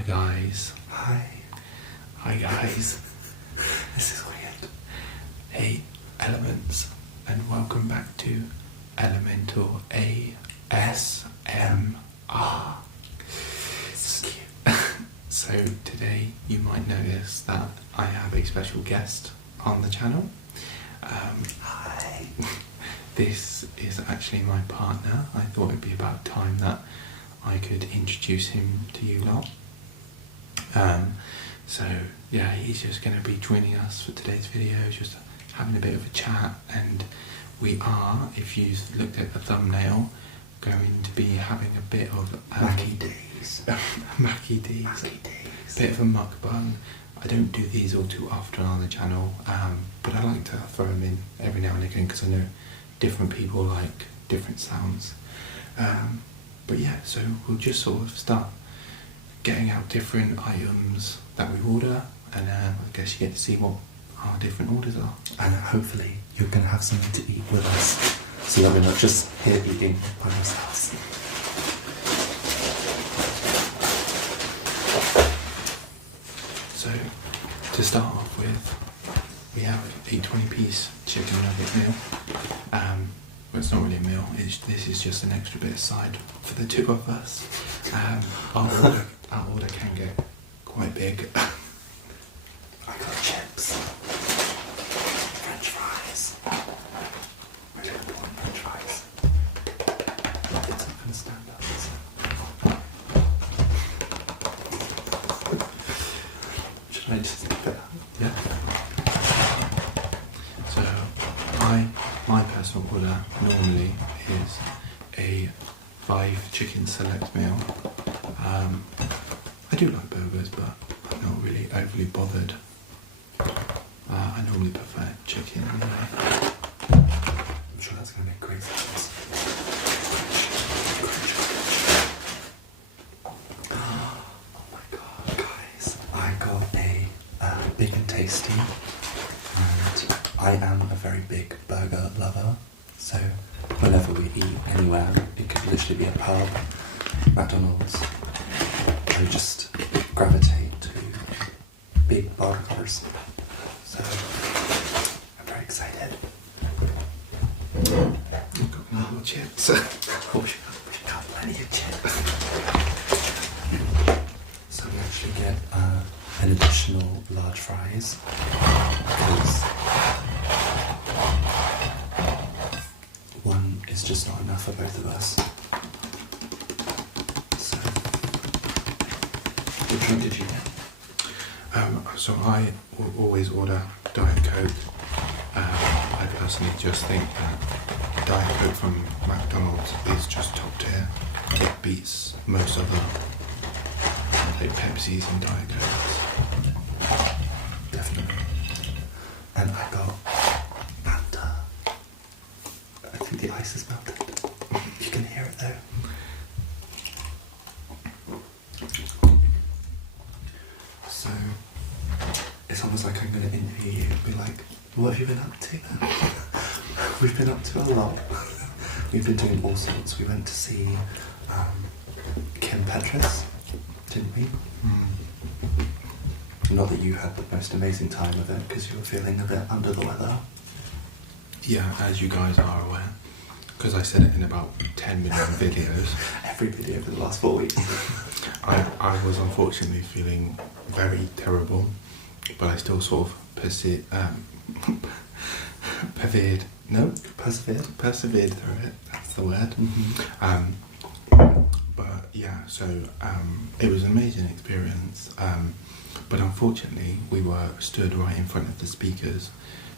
Hi guys. Hi. Hi guys. This is weird. Hey elements, and welcome back to Elemental ASMR. It's cute. So today you might notice that I have a special guest on the channel. Hi. This is actually my partner. I thought it'd be about time that I could introduce him to you lot. So yeah, he's just going to be joining us for today's video, just having a bit of a chat, and we are, if you've looked at the thumbnail, going to be having a bit of Mackie Days. Mackie Days. Mackie Days. Bit of a mukbang. I don't do these all too often on the channel, but I like to throw them in every now and again because I know different people like different sounds. But yeah, so we'll just sort of start getting out different items that we order, and I guess you get to see what our different orders are. And hopefully you're going to have something to eat with us, so that we're not just here eating by ourselves. So to start off with, we have a 20-piece chicken nugget meal. Well, it's not really a meal, this is just an extra bit of side for the two of us. Our order can get quite big. I got chips. French fries. We're going to want French fries. It's not going to stand up, is it? Should I just leave it out? Yeah. So, my personal order normally is a 5 chicken select meal. I do like burgers, but I'm not really overly bothered. I normally prefer chicken anyway. I'm sure that's going to make great sense. Oh my god, guys. I got a big and tasty, and I am a very big burger lover, so whenever we eat anywhere, it could literally be a pub, McDonald's, I just gravitate to big burgers. So I'm very excited. We've got more chips. Oh, we got plenty of chips. So we actually get an additional large fries because one is just not enough for both of us. So, which one did you get? So I always order Diet Coke. I personally just think that Diet Coke from McDonald's is just top tier. It beats most other like Pepsis and Diet Cokes. Definitely. And I got Fanta. I think the ice is melted. You can hear it though. So, it's almost like I'm going to interview you and be like, what have you been up to? We've been up to a lot. We've been doing all sorts. We went to see Kim Petras, didn't we? Not that you had the most amazing time of it, because you were feeling a bit under the weather. Yeah, as you guys are aware, because I said it in about 10 million videos. Every video for the last 4 weeks. I was unfortunately feeling very terrible, but I still sort of persevered through it, that's the word. But yeah, so it was an amazing experience, but unfortunately we were stood right in front of the speakers,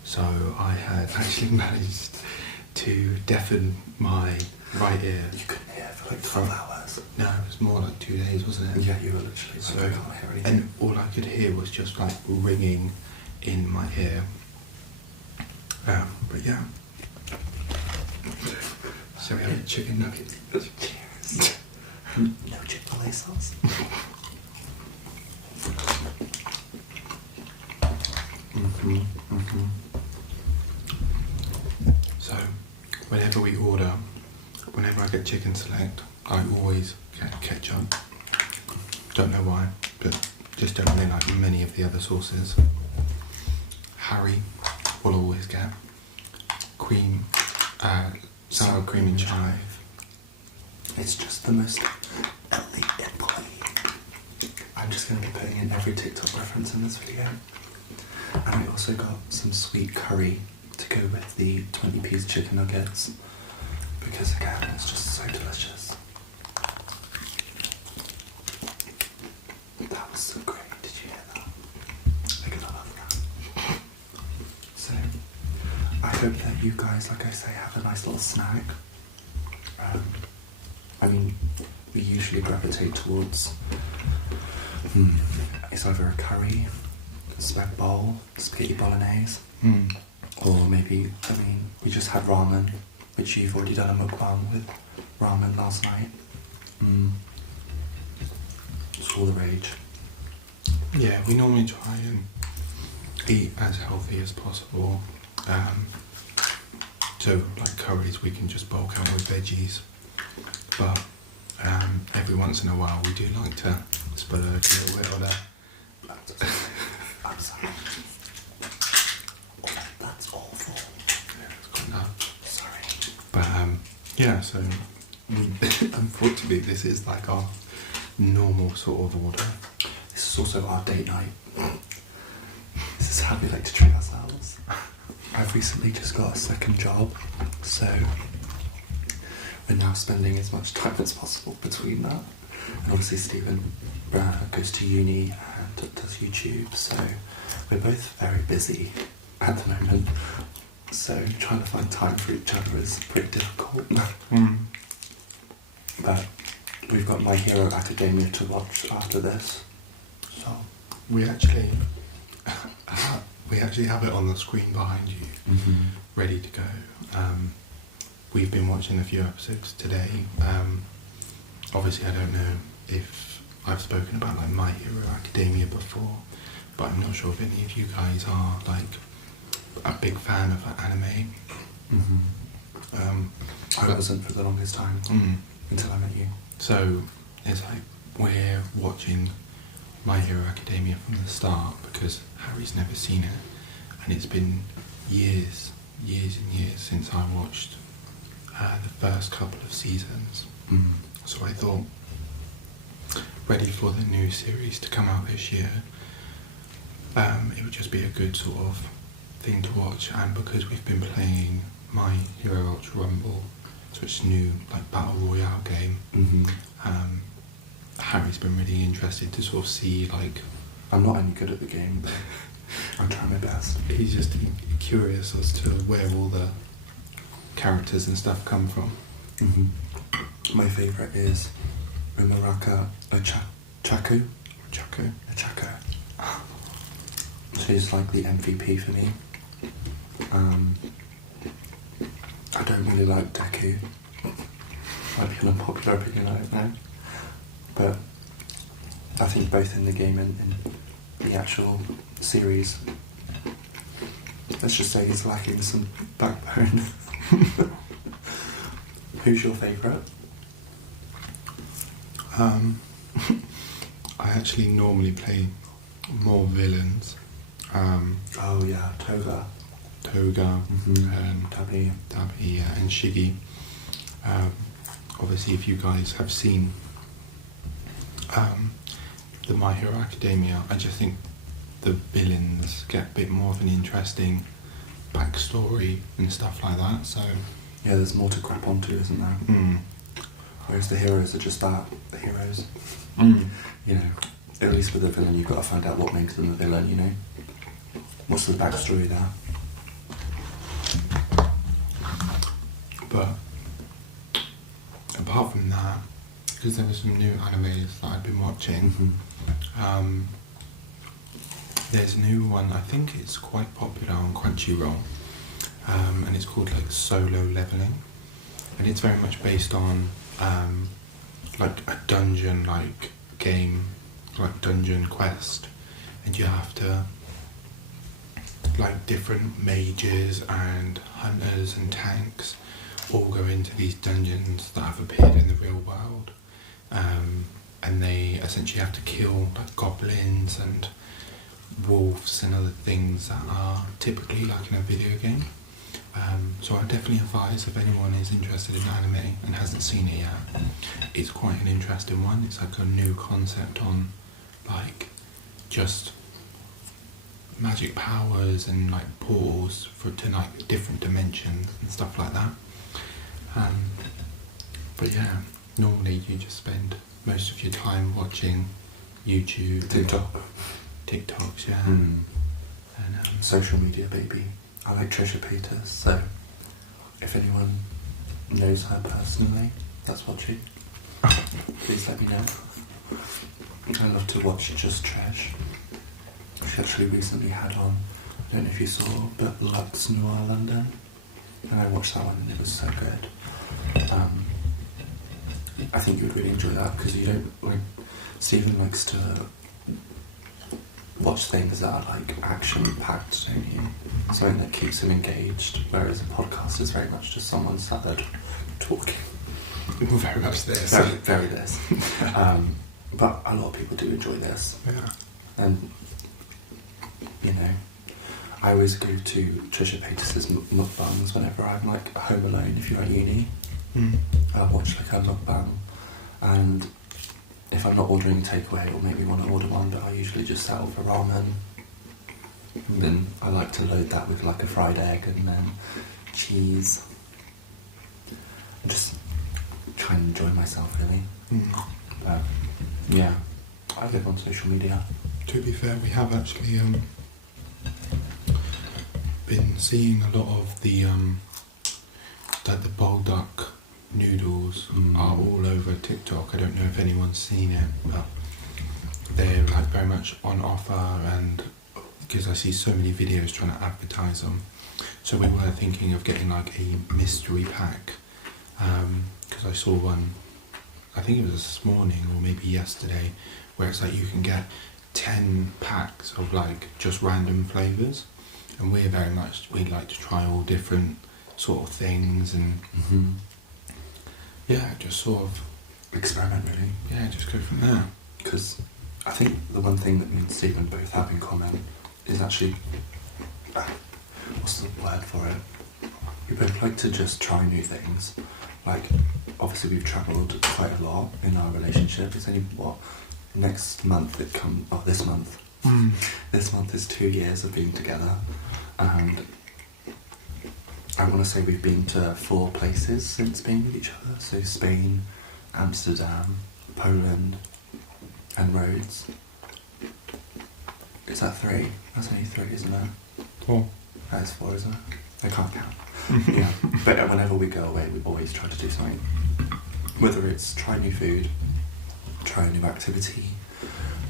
so I had actually managed to deafen my right ear. You couldn't hear for like 12 hours. No, it was more like 2 days, wasn't it? Yeah, you were literally like, So, I can't hear anything. and all I could hear was just like ringing in my ear. But yeah. So we have a chicken nugget. Cheers. No Chick-fil-A sauce. So whenever I get chicken select, I always get ketchup. Don't know why, but just don't really like many of the other sauces. Harry will always get cream, sour cream and chive. It's just the most elite employee. I'm just going to be putting in every TikTok reference in this video. And we also got some sweet curry to go with the 20-piece chicken nuggets, because again, it's just so delicious. That was so great. Did you hear that? Look at that love that. So, I hope that you guys, like I say, have a nice little snack. I mean, we usually gravitate towards it's either a curry, a spag bowl, spaghetti bolognese, or maybe, I mean, we just had ramen, which you've already done a mukbang with ramen last night. It's all the rage. Yeah, we normally try and eat as healthy as possible. So, like curries, we can just bulk out with veggies. But every once in a while, we do like to splurge a little bit on that. I'm sorry. That's awful. Yeah, it's quite enough. Sorry. But yeah, so unfortunately, this is like our normal sort of order. This is also our date night. This is how we like to treat ourselves. I've recently just got a second job, so we're now spending as much time as possible between that. And obviously Stephen goes to uni and does YouTube, so we're both very busy at the moment. So trying to find time for each other is pretty difficult. But we've got My Hero Academia to watch after this. So we actually have it on the screen behind you, ready to go. We've been watching a few episodes today. Obviously, I don't know if I've spoken about like My Hero Academia before, but I'm not sure if any of you guys are like a big fan of anime. I wasn't for the longest time until I met you. So it's like we're watching My Hero Academia from the start because Harry's never seen it, and it's been years and years since I watched the first couple of seasons. So I thought, ready for the new series to come out this year, it would just be a good sort of thing to watch. And because we've been playing My Hero Ultra Rumble, so it's a new like battle royale game, Harry's been really interested to sort of see like... I'm not any good at the game, but I'm trying my best. He's just curious as to where all the characters and stuff come from. My favourite is Umaraka Chaku. Chaco. She's like the MVP for me. I don't really like Deku. Might be an unpopular opinion, I don't know. But I think both in the game and in the actual series, let's just say he's lacking some backbone. Who's your favourite? I actually normally play more villains. Oh yeah, Toga. And Tabby, and Shiggy. Obviously, if you guys have seen the My Hero Academia, I just think the villains get a bit more of an interesting backstory and stuff like that. So yeah, there's more to grab onto, isn't there? Whereas the heroes are just that, the heroes. You know, at least with a villain, you've got to find out what makes them a villain. You know, what's the backstory there? But apart from that, because there were some new animes that I've been watching, there's a new one, I think it's quite popular on Crunchyroll, and it's called like Solo Leveling, and it's very much based on like a dungeon like game, like dungeon quest, and you have to like different mages and hunters and tanks all go into these dungeons that have appeared in the real world, and they essentially have to kill like goblins and wolves and other things that are typically like in a video game. So I definitely advise if anyone is interested in anime and hasn't seen it yet, it's quite an interesting one. It's like a new concept on like just magic powers and like portals to like different dimensions and stuff like that. But yeah, normally you just spend most of your time watching YouTube, TikToks, yeah. Mm. And social media, baby. I like Trisha Paytas, so if anyone knows her personally that's watching, please let me know. I love to watch Just Trash. She actually recently had on, I don't know if you saw, but Lux Noir London, and I watched that one and it was so good. I think you would really enjoy that because you don't like. Stephen likes to watch things that are like action packed, don't you? Something that keeps him engaged, whereas a podcast is very much just someone sat there talking. very much this. Very this. But a lot of people do enjoy this. Yeah. And, you know, I always go to Trisha Paytas' mukbangs whenever I'm like home alone, if you're at uni. I'll watch like a mukbang, and if I'm not ordering takeaway or maybe want to order one, but I usually just settle for ramen. And then I like to load that with like a fried egg and then cheese. And just try and enjoy myself really. Yeah, I live on social media. To be fair, we have actually been seeing a lot of the like the bulldog noodles are all over TikTok. I don't know if anyone's seen it, but they're like very much on offer, and because I see so many videos trying to advertise them, so we were thinking of getting like a mystery pack, because I saw one, I think it was this morning or maybe yesterday, where it's like you can get 10 packs of like just random flavours, and we'd like to try all different sort of things and yeah, just sort of experiment really. Yeah, just go from there. Because I think the one thing that me and Stephen both have in common is actually, what's the word for it? We both like to just try new things. Like, obviously we've travelled quite a lot in our relationship. It's only, next month this month. This month is 2 years of being together, and I want to say we've been to 4 places since being with each other. So Spain, Amsterdam, Poland, and Rhodes. Is that 3? That's only 3, isn't it? 4. That is 4, isn't it? I can't count. Yeah. But whenever we go away, we always try to do something. Whether it's try new food, try a new activity.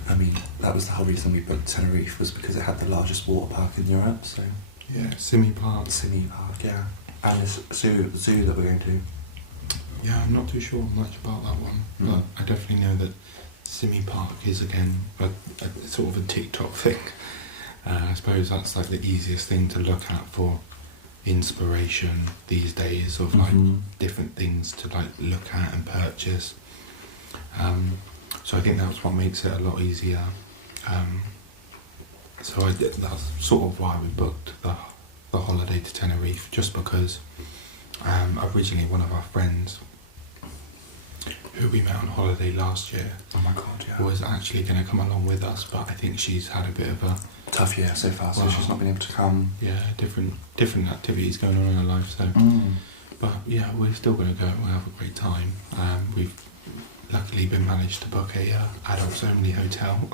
I mean, that was the whole reason we booked Tenerife, was because it had the largest water park in Europe, so... Yeah, Simi Park. Simi Park, yeah. And this zoo that we're going to. Yeah, I'm not too sure much about that one, but I definitely know that Simi Park is again a sort of a TikTok thing. I suppose that's like the easiest thing to look at for inspiration these days of like different things to like look at and purchase. So I think that's what makes it a lot easier. So that's sort of why we booked the holiday to Tenerife, just because originally one of our friends who we met on holiday last year was actually going to come along with us, but I think she's had a bit of a tough year so far, so she's not been able to come. Yeah, different activities going on in her life, so but yeah, we're still going to go and we'll have a great time. We've luckily been managed to book a adults only hotel.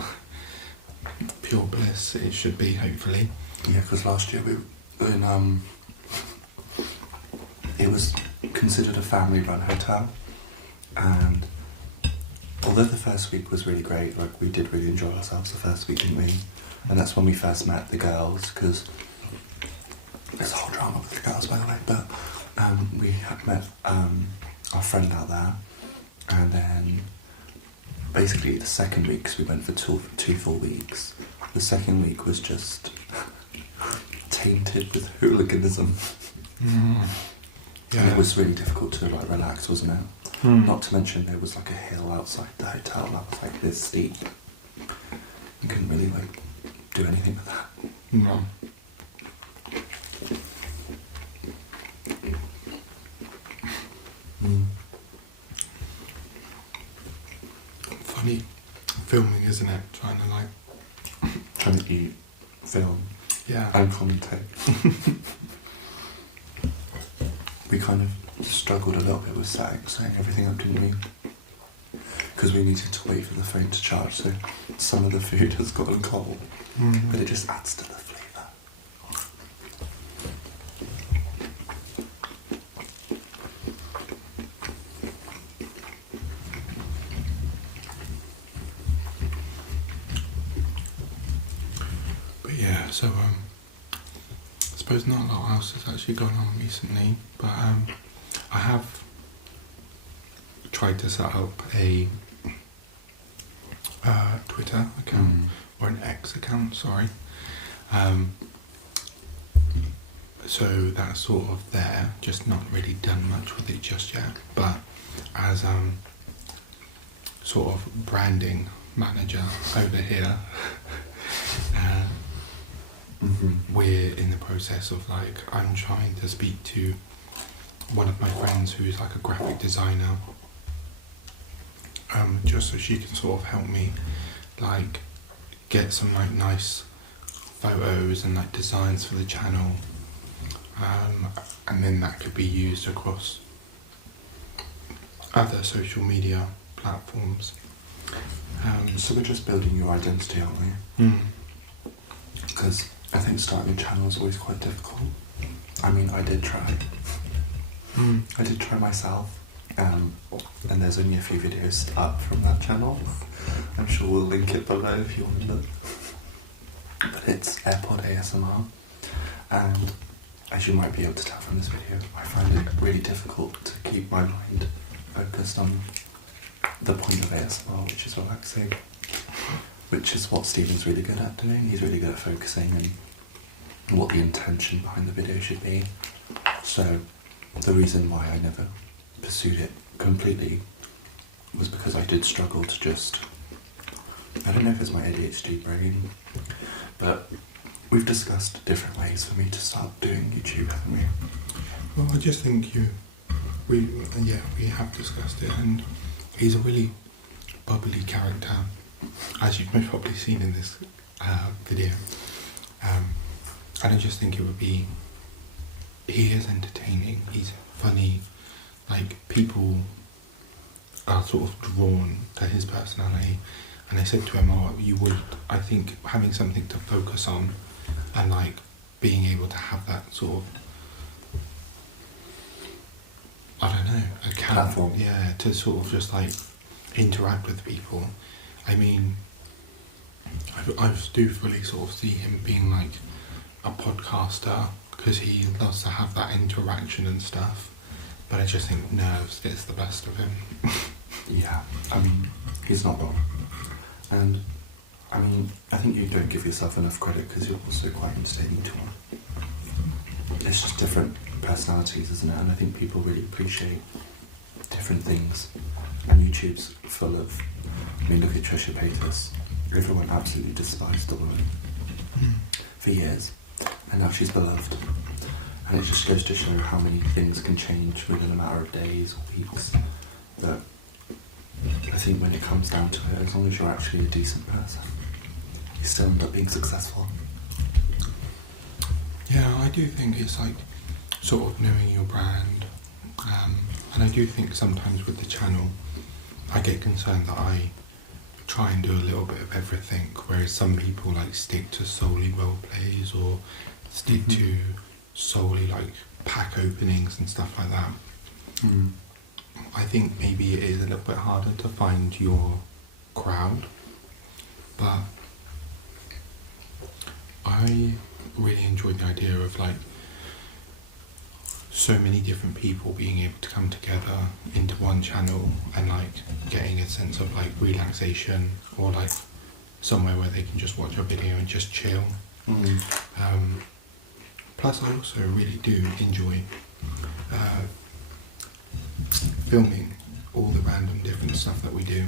Pure bliss it should be, hopefully. Yeah, because last year it was considered a family-run hotel, and although the first week was really great, like we did really enjoy ourselves the first week, didn't we? And that's when we first met the girls, because there's a whole drama with the girls, by the way, but we had met our friend out there, and then basically the second week, because we went for two full weeks, the second week was just tainted with hooliganism. Yeah. And it was really difficult to like relax, wasn't it? Not to mention there was like a hill outside the hotel that was like this steep. You couldn't really like do anything with that. No. Funny filming, isn't it? Trying to eat, film, Yeah. and commentate. We kind of struggled a little bit with setting everything up, didn't we? Because we needed to wait for the phone to charge, so some of the food has gotten cold, but it just adds to the flavour. But yeah, so I suppose not a lot else has actually gone on recently, but I have tried to set up a Twitter account, or an X account, sorry. So that's sort of there, just not really done much with it just yet, but as sort of branding manager over here, we're in the process of I'm trying to speak to one of my friends who's like a graphic designer, just so she can sort of help me get some nice photos and designs for the channel, and then that could be used across other social media platforms. So we're just building your identity, aren't we? Because I think starting a channel is always quite difficult. I mean, I did try. I did try myself, and there's only a few videos up from that channel. I'm sure we'll link it below if you want to look. But it's AirPod ASMR, and as you might be able to tell from this video, I find it really difficult to keep my mind focused on the point of ASMR, which is relaxing, which is what Stephen's really good at doing. He's really good at focusing and what the intention behind the video should be. So the reason why I never pursued it completely was because I did struggle to just, I don't know if it's my ADHD brain, but we've discussed different ways for me to start doing YouTube, haven't we? Well, I just think we have discussed it, and he's a really bubbly character, as you've most probably seen in this video. And I just think it would be, he is entertaining, he's funny, people are sort of drawn to his personality. And I said to him, I think having something to focus on and being able to have that sort of, I don't know, a platform. Yeah, to sort of just interact with people. I mean, I do fully sort of see him being a podcaster, because he loves to have that interaction and stuff. But I just think nerves gets the best of him. Yeah, I mean, he's not wrong. And, I mean, I think you don't give yourself enough credit because you're also quite entertaining to him. It's just different personalities, isn't it? And I think people really appreciate different things. And YouTube's full of, I mean, look at Trisha Paytas. Everyone absolutely despised the woman for years. And now she's beloved. And it just goes to show how many things can change within a matter of days or weeks. But I think when it comes down to it, as long as you're actually a decent person, you still end up being successful. Yeah, I do think it's sort of knowing your brand. And I do think sometimes with the channel, I get concerned that I try and do a little bit of everything, whereas some people stick to solely role plays or stick to solely pack openings and stuff like that. I think maybe it is a little bit harder to find your crowd, but I really enjoyed the idea of so many different people being able to come together into one channel and getting a sense of relaxation, or somewhere where they can just watch a video and just chill. Plus I also really do enjoy filming all the random different stuff that we do.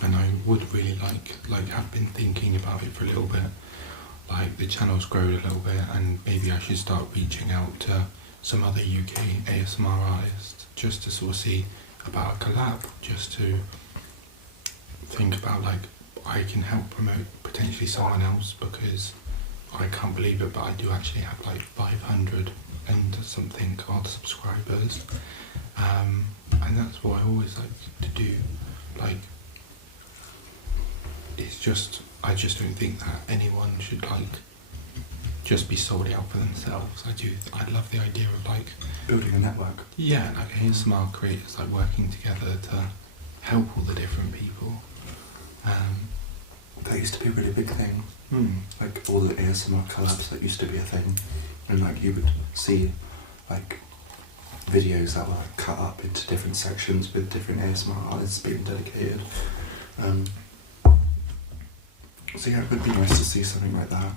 And I would really like have been thinking about it for a little bit. Like the channel's grown a little bit, and maybe I should start reaching out to some other UK ASMR artists just to sort of see about a collab, just to think about like I can help promote potentially someone else, because I can't believe it, but I do actually have like 500 and something odd subscribers, and that's what I always like to do. Like, it's just, I just don't think that anyone should like just be solely out for themselves. I love the idea of like building a network. Yeah, like ASMR creators like working together to help all the different people. That used to be a really big thing. Like all the ASMR collabs, that used to be a thing, and like you would see like videos that were like, cut up into different sections with different ASMR artists being dedicated. So yeah, it would be nice to see something like that,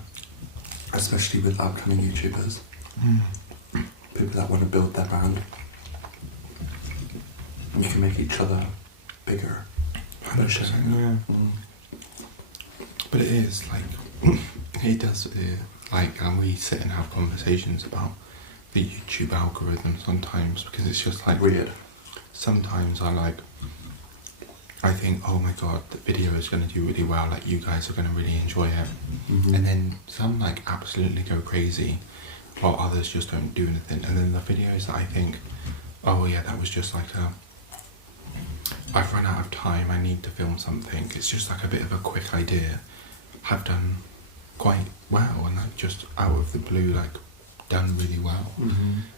especially with upcoming YouTubers, people that want to build their brand. We can make each other bigger. 100%, yeah. But it is like, it does, like, and we sit and have conversations about the YouTube algorithm sometimes, because it's just like weird. Sometimes I think, oh my god, the video is going to do really well, like you guys are going to really enjoy it. And then some like absolutely go crazy, while others just don't do anything. And then the videos that I think, oh yeah, that was just like I've run out of time, I need to film something, it's just like a bit of a quick idea, have done quite well, and like just out of the blue, like done really well.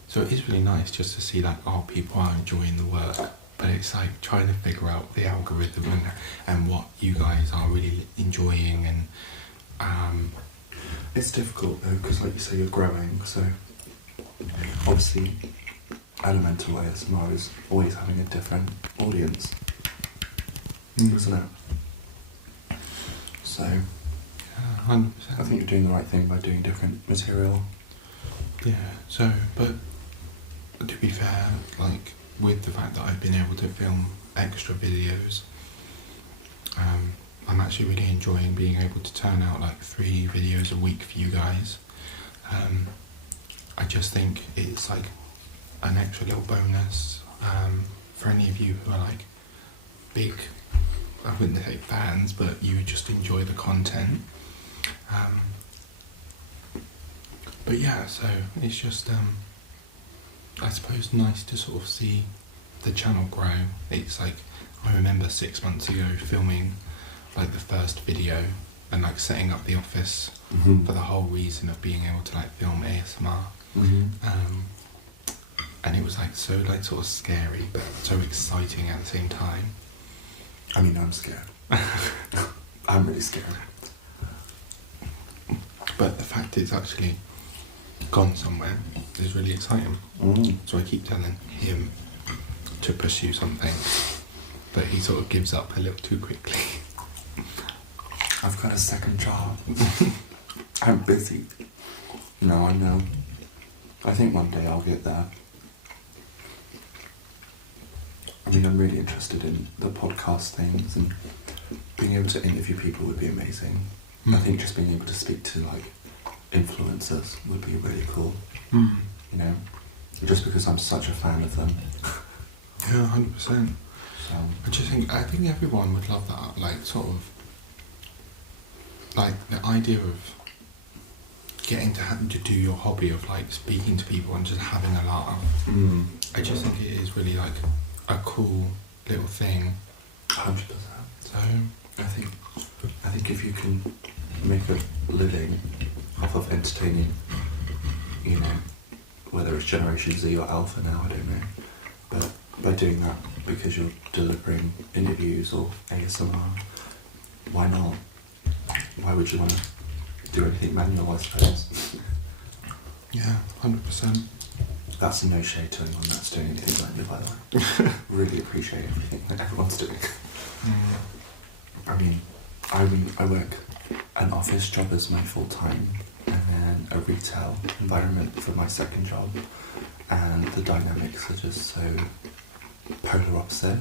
So it is really nice just to see like, oh, people are enjoying the work, but it's like trying to figure out the algorithm and what you guys are really enjoying. And it's difficult though, because like you say, you're growing, so obviously Elemental ASMR is always having a different audience, isn't it? So yeah, 100%. I think you're doing the right thing by doing different material. Yeah, so, but to be fair, like, with the fact that I've been able to film extra videos, I'm actually really enjoying being able to turn out like 3 videos a week for you guys. I just think it's like an extra little bonus for any of you who are like big, I wouldn't say fans, but you just enjoy the content. But yeah, so it's just, I suppose, nice to sort of see the channel grow. It's like, I remember 6 months ago filming like the first video and like setting up the office for the whole reason of being able to like film ASMR. And it was like so like sort of scary but so exciting at the same time. I mean, I'm scared. I'm really scared. But the fact it's actually gone somewhere is really exciting. So I keep telling him to pursue something, but he sort of gives up a little too quickly. I've got a second job. I'm busy. No, I know. I think one day I'll get there. I mean, I'm really interested in the podcast things, and being able to interview people would be amazing. I think just being able to speak to like influencers would be really cool. You know, just because I'm such a fan of them. Yeah, 100%. I think everyone would love that, like sort of, like the idea of getting to do your hobby of like speaking to people and just having a laugh. I just think it is really like a cool little thing. 100%. So I think if you can make a living off of entertaining, you know, whether it's Generation Z or Alpha now, I don't know, but by doing that because you're delivering interviews or ASMR, why not? Why would you want to do anything manual, I suppose? yeah, 100%. That's no shade to anyone that's doing anything manual, by the way. Really appreciate everything that everyone's doing. I mean, I work an office job as my full-time and then a retail environment for my second job, and the dynamics are just so polar opposite.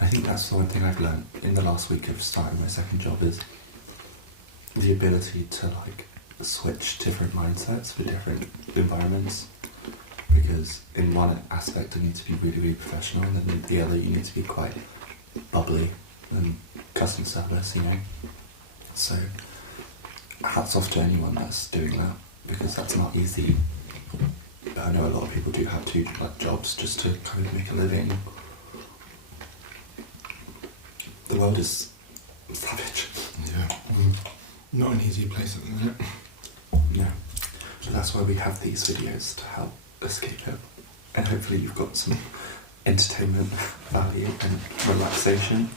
I think that's the one thing I've learned in the last week of starting my second job is the ability to like switch different mindsets for different environments, because in one aspect I need to be really, really professional, and then in the other you need to be quite bubbly and customer service, you know. So hats off to anyone that's doing that, because that's not easy. But I know a lot of people do have to like jobs just to kind of make a living. The world is savage. Yeah. Not an easy place at the minute. No. So that's why we have these videos to help escape it. And hopefully you've got some entertainment value and relaxation.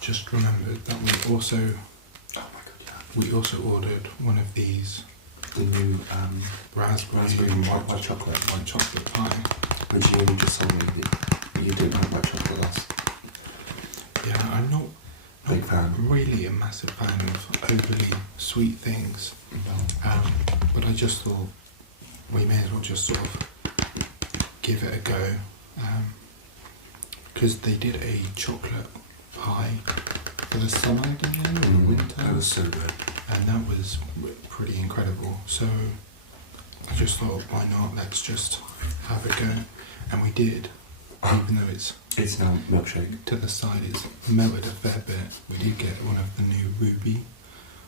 Just remembered that we also Oh my god, yeah. we also ordered one of these The new raspberry and white chocolate pie. which you only just told me that you didn't like white chocolate last. Yeah, I'm not Big fan. really a massive fan of overly sweet things, but I just thought we may as well just sort of give it a go, because they did a chocolate pie for the summer, didn't they, or the winter? That was so good. And that was pretty incredible. So I just thought, why not? Let's just have a go, and we did. Even though It's now milkshake. to the side it's melted a fair bit, we did get one of the new Ruby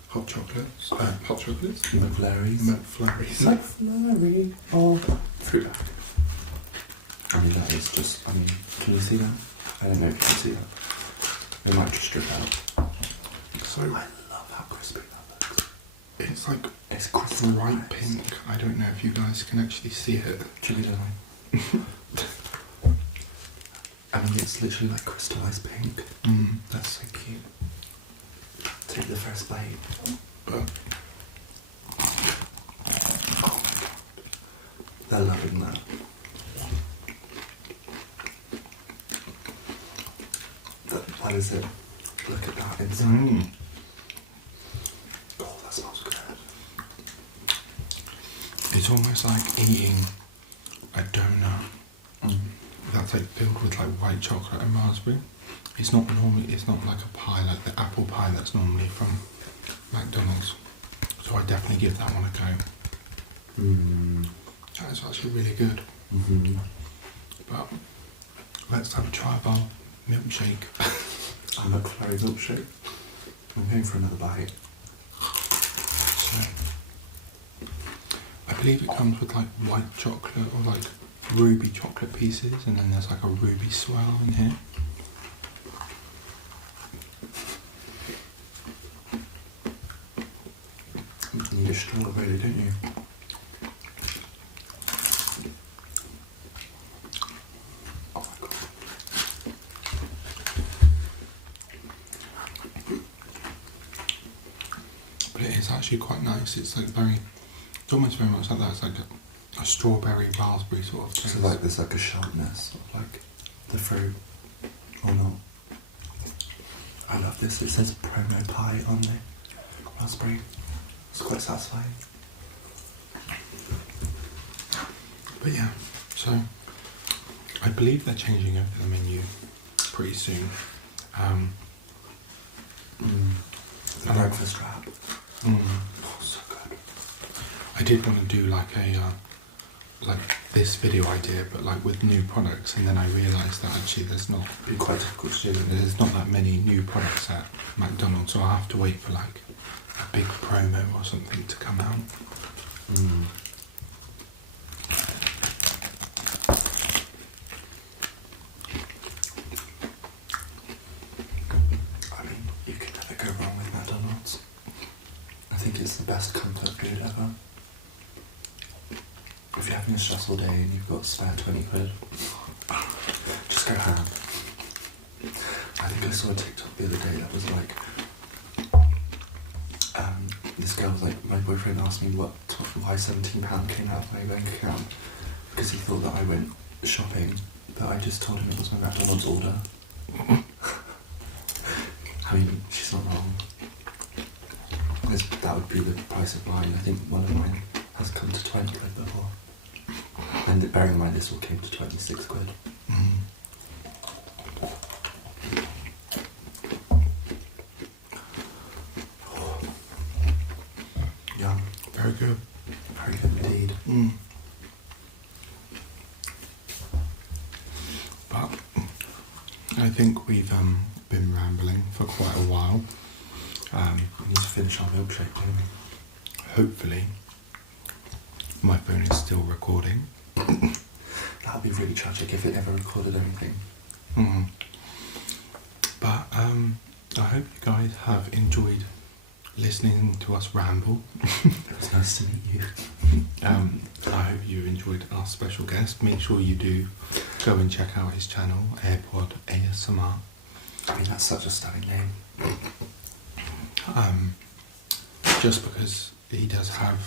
hot chocolates. McFlurries. McFlurries. McFlurry. Oh, fruit bag. I mean, that is just, I mean, can you see that? I don't know if you can see that. It might just strip out. So I love how crispy that looks. it's like It's crispy. bright pink. I don't know if you guys can actually see it. Chili delight. I mean, it's literally like crystallized pink. That's so cute. Take the first bite. But They're loving that. What is it? Look at that inside. Oh, that smells good. it's almost like eating a donut that's like filled with like white chocolate and raspberry. It's not like a pie like the apple pie that's normally from McDonald's. So I definitely give that one a go. That is actually really good. But let's have a try of our milkshake. A McFlurry milkshake. I'm going for another bite. So I believe it comes with like white chocolate or like ruby chocolate pieces, and then there's like a ruby swirl in here. You need a straw really, don't you? Oh my god. But it is actually quite nice. It's like it's almost very much like that. It's like a strawberry raspberry sort of taste. So like there's like a sharpness of like the fruit, or not. I love this. It says promo pie on the raspberry. It's quite satisfying. But yeah, so I believe they're changing over the menu pretty soon. The breakfast wrap. Oh, so good. I did want to do like a like this video idea, but like with new products, and then I realised that actually It'd be quite difficult to do. there's not that many new products at McDonald's, so I'll have to wait for like a big promo or something to come out. I mean, you can never go wrong with McDonald's. I think it's the best comfort food ever. If you're having a stressful day and you've got spare 20 quid, just go ham. I think I saw a TikTok the other day that was like, this girl was like, my boyfriend asked me why £17 came out of my bank account, because he thought that I went shopping, but I just told him it was my McDonald's order. I mean, she's not wrong. that would be the price of mine. I think one of mine has come to 20 quid before. And bearing in mind this one came to 26 quid. Yeah, very good. Very good indeed. But I think we've been rambling for quite a while. We need to finish our milkshake, don't we? Hopefully, my phone is still recording. That would be really tragic if it ever recorded anything. But I hope you guys have enjoyed listening to us ramble. It was nice to meet you. I hope you enjoyed our special guest. Make sure you do go and check out his channel, AirPod ASMR. I mean, that's such a stunning name. Just because he does have,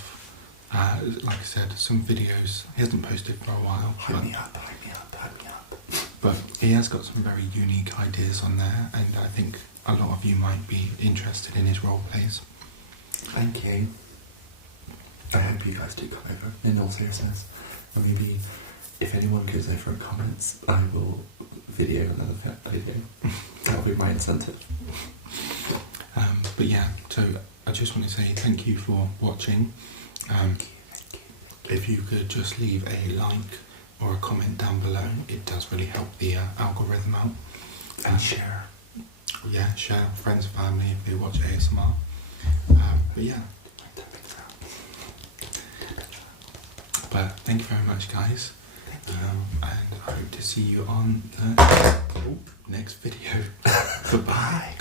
like I said, some videos. He hasn't posted for a while. Hype me up, hype me up, hype me up. But he has got some very unique ideas on there, and I think a lot of you might be interested in his role plays. Thank you. I hope you guys do come over, in all seriousness. Or maybe, if anyone goes over and comments, I will video another video. That'll be my incentive. But yeah, so I just want to say thank you for watching. Thank you. If you could just leave a like or a comment down below, it does really help the algorithm out. And share. Yeah, share, friends, family if they watch ASMR. But yeah. But thank you very much, guys. And I hope to see you on the next video. Goodbye.